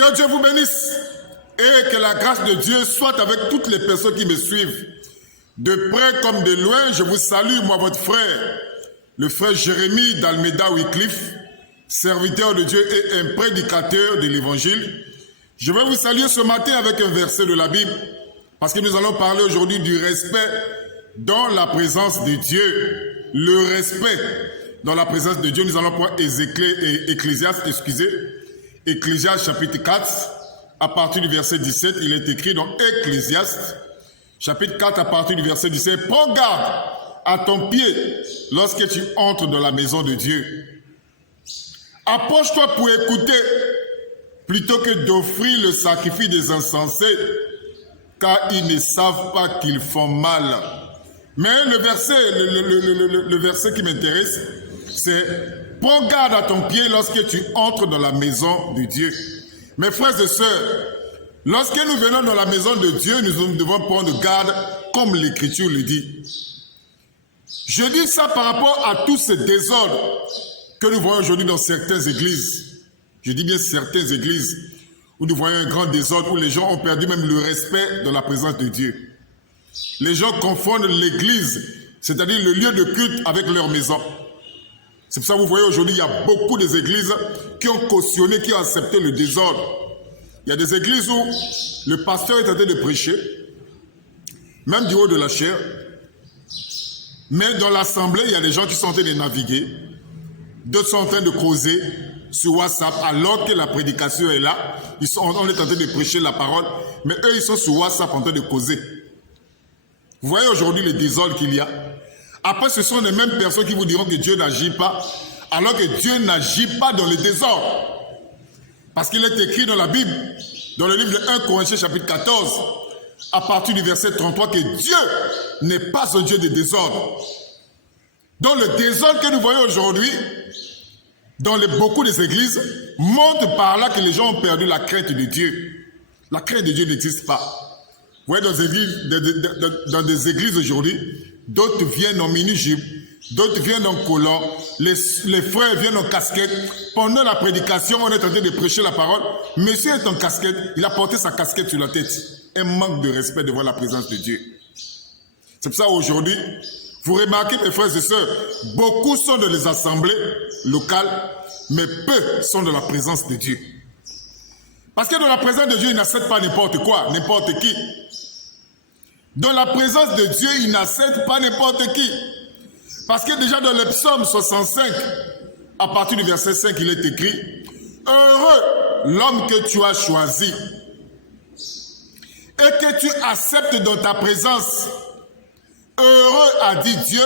Que Dieu vous bénisse et que la grâce de Dieu soit avec toutes les personnes qui me suivent. De près comme de loin, je vous salue, moi, votre frère, le frère Jérémie d'Almeida Wycliffe, serviteur de Dieu et un prédicateur de l'Évangile. Je vais vous saluer ce matin avec un verset de la Bible, parce que nous allons parler aujourd'hui du respect dans la présence de Dieu. Le respect dans la présence de Dieu. Nous allons prendre Ecclésiaste, Ecclésiaste chapitre 4, à partir du verset 17, il est écrit dans Ecclésiaste, chapitre 4, à partir du verset 17, « Prends garde à ton pied lorsque tu entres dans la maison de Dieu. Approche-toi pour écouter, plutôt que d'offrir le sacrifice des insensés, car ils ne savent pas qu'ils font mal. » Mais le verset qui m'intéresse, c'est « Prends garde à ton pied lorsque tu entres dans la maison de Dieu. » Mes frères et sœurs, lorsque nous venons dans la maison de Dieu, nous devons prendre garde comme l'Écriture le dit. Je dis ça par rapport à tous ces désordres que nous voyons aujourd'hui dans certaines églises. Je dis bien certaines églises où nous voyons un grand désordre, où les gens ont perdu même le respect de la présence de Dieu. Les gens confondent l'église, c'est-à-dire le lieu de culte, avec leur maison. C'est pour ça que vous voyez aujourd'hui, il y a beaucoup d'églises qui ont cautionné, qui ont accepté le désordre. Il y a des églises où le pasteur est en train de prêcher, même du haut de la chair. Mais dans l'assemblée, il y a des gens qui sont en train de naviguer. D'autres sont en train de causer sur WhatsApp alors que la prédication est là. On est en train de prêcher la parole, mais eux, ils sont sur WhatsApp en train de causer. Vous voyez aujourd'hui le désordre qu'il y a. Après, ce sont les mêmes personnes qui vous diront que Dieu n'agit pas, alors que Dieu n'agit pas dans le désordre. Parce qu'il est écrit dans la Bible, dans le livre de 1 Corinthiens chapitre 14, à partir du verset 33, que Dieu n'est pas un Dieu de désordre. Donc le désordre que nous voyons aujourd'hui, dans beaucoup des églises, montre par là que les gens ont perdu la crainte de Dieu. La crainte de Dieu n'existe pas. Vous voyez, dans des églises aujourd'hui, d'autres viennent en mini-jupe, d'autres viennent en collant, les frères viennent en casquette. Pendant la prédication, on est en train de prêcher la parole. Monsieur est en casquette, il a porté sa casquette sur la tête. Un manque de respect devant la présence de Dieu. C'est pour ça aujourd'hui, vous remarquez, mes frères et sœurs, beaucoup sont dans les assemblées locales, mais peu sont dans la présence de Dieu. Parce que dans la présence de Dieu, il n'accepte pas n'importe quoi, n'importe qui. Dans la présence de Dieu, il n'accepte pas n'importe qui. Parce que déjà dans le psaume 65, à partir du verset 5, il est écrit « Heureux l'homme que tu as choisi et que tu acceptes dans ta présence. Heureux, a dit Dieu,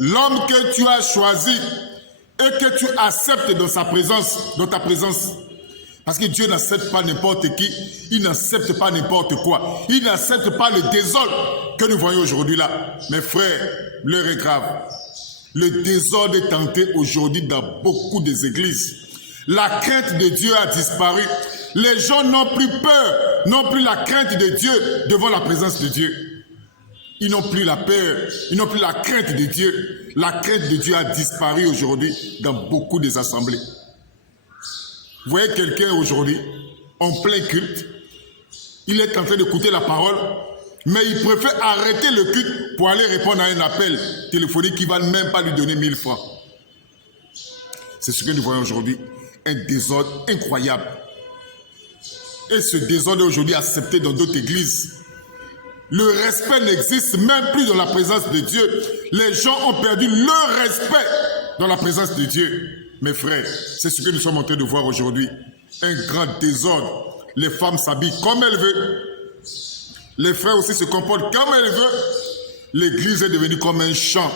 l'homme que tu as choisi et que tu acceptes dans sa présence, dans ta présence. » Parce que Dieu n'accepte pas n'importe qui, il n'accepte pas n'importe quoi, il n'accepte pas le désordre que nous voyons aujourd'hui là. Mes frères, l'heure est grave. Le désordre est tenté aujourd'hui dans beaucoup des églises. La crainte de Dieu a disparu. Les gens n'ont plus peur, n'ont plus la crainte de Dieu devant la présence de Dieu. Ils n'ont plus la peur, ils n'ont plus la crainte de Dieu. La crainte de Dieu a disparu aujourd'hui dans beaucoup des assemblées. Vous voyez quelqu'un aujourd'hui, en plein culte, il est en train d'écouter la parole, mais il préfère arrêter le culte pour aller répondre à un appel téléphonique qui ne va même pas lui donner 1000 francs. C'est ce que nous voyons aujourd'hui, un désordre incroyable. Et ce désordre est aujourd'hui accepté dans d'autres églises. Le respect n'existe même plus dans la présence de Dieu. Les gens ont perdu leur respect dans la présence de Dieu. Mes frères, c'est ce que nous sommes en train de voir aujourd'hui. Un grand désordre. Les femmes s'habillent comme elles veulent. Les frères aussi se comportent comme elles veulent. L'église est devenue comme un champ.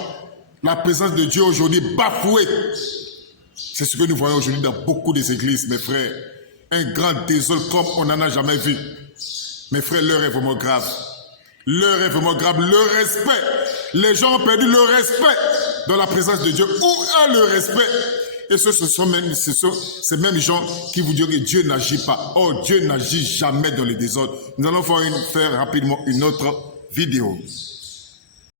La présence de Dieu aujourd'hui bafouée. C'est ce que nous voyons aujourd'hui dans beaucoup des églises, mes frères. Un grand désordre comme on n'en a jamais vu. Mes frères, l'heure est vraiment grave. L'heure est vraiment grave. Le respect. Les gens ont perdu le respect dans la présence de Dieu. Où est le respect? Et ce sont ces mêmes gens qui vous disent que Dieu n'agit pas. Oh, Dieu n'agit jamais dans les désordres. Nous allons faire rapidement une autre vidéo.